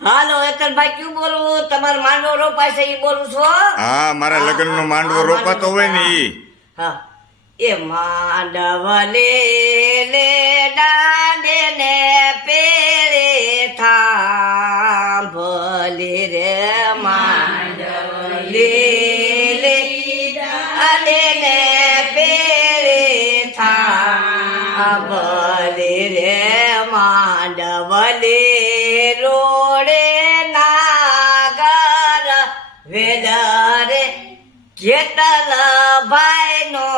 હાલો એકલભાઈ ક્યું બોલું તમારે માંડવો રોપાય છે ઈ બોલું છો હા. મારા લગ્નનો માંડવો રોપાતો હોય ને ઈ. હા. એ માંડવ લે લે ડાડે ને રે માંડવ લે રોડે નાગર વેદરે કેટલ ભાઈ નો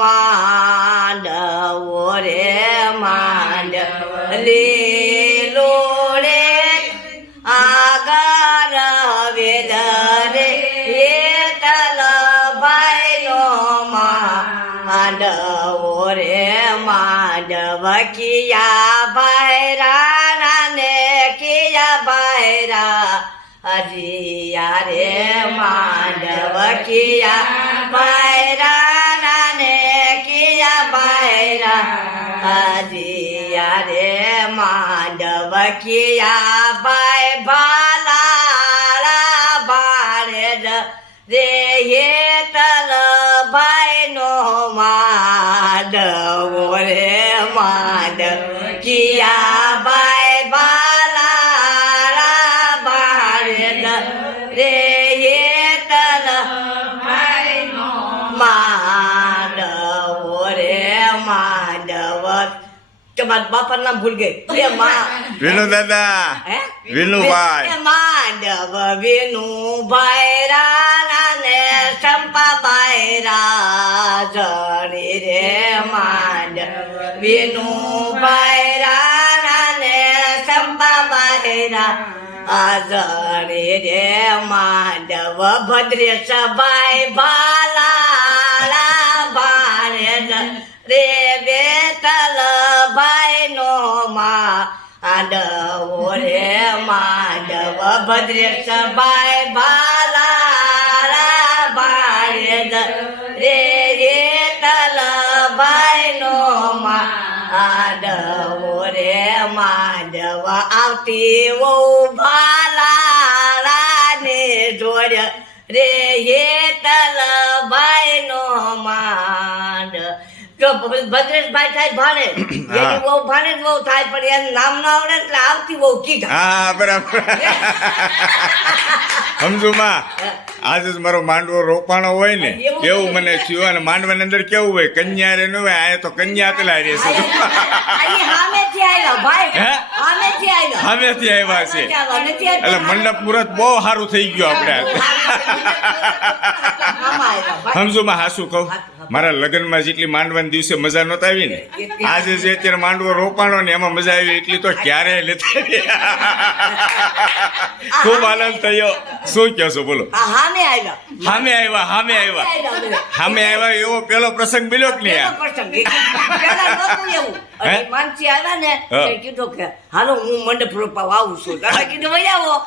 માંડવો રે માંડવ માંડવ કિયા ભાઈ રાણા ને કિયા ભાઈ રા હરિયા રે માંડવ કિયા બૈરા ને કિયા બૈરા હરિયા રે માંડવ કિયા ભાઈ બાળે જ રે હેતલ ભાઈ નો માંડવ માંડવ કિયા ભાઈ બાલા બાળ રે એ નો માંડવ રે માંડવ તમારા બાપા નામ ભૂલ ગઈ એ માં વિનુ દાદા હે? વિનુભાઈ. એ માંડવ વિનુભાઈ રાણા ને રાજણી રે વિનુભાઈ રાણા ને ચંપાભાઈ રાજણી રે માંડવ ભદ્રેશ ભાઈ ભાલાળા ભારે રે બેતલ ભાઈ નો માંડવો રે માંડવ ભદ્રેશ ભાઈ ભાલાળા ભારે રે બેતલ માંડવો રે માધવ આવતી ઓ ભાલાળા ને જોડ રે હેતલ ભાઈ નો માંડ. જો ભદ્રેશભાઈ થાય ભાણે એની બહુ ભાણે બહુ થાય પણ એનું નામ ના આવડે એટલે આવતી બહુ કીધા. હા બરાબર. સમજુમાં? આજે જ મારો માંડવો રોપાણો હોય ને કેવું મને થયું અને માંડવાની અંદર કેવું હોય? કન્યા રે ન હોય આ તો કન્યા પેલા રે છે. હામેથી આવ્યા છે. એટલે મંડપ મુહૂર્ત બહુ સારું થઈ ગયું આપણે. સમજુમાં હાસુ કહું? મારા લગ્નમાં જેટલી માંડવાના દિવસે મજા નહોતા આવી ને આજે જે અત્યારે માંડવો રોપાણો ને એમાં મજા આવી એટલી તો ક્યારેય નથી. ખૂબ આનંદ થયો. શું કહો છો બોલો હામે સામે હામે આવ્યા સામે આવ્યા. હામે આવ્યા એવો પેલો પ્રસંગ મિલ્યો કે નહીં માનસી આવ્યા ને કીધું કે હાલો હું મંડપ રોપાવા આવું છું. તમે કીધું ભાઈ આવો.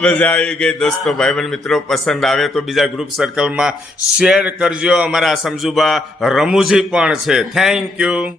મજા આવી ગઈ દોસ્તો ભાઈ મિત્રો પસંદ આવે તો બીજા ગ્રુપ સર્કલમાં શેર કરજો. અમારા સમજુબા રમુજી પણ છે. Thank you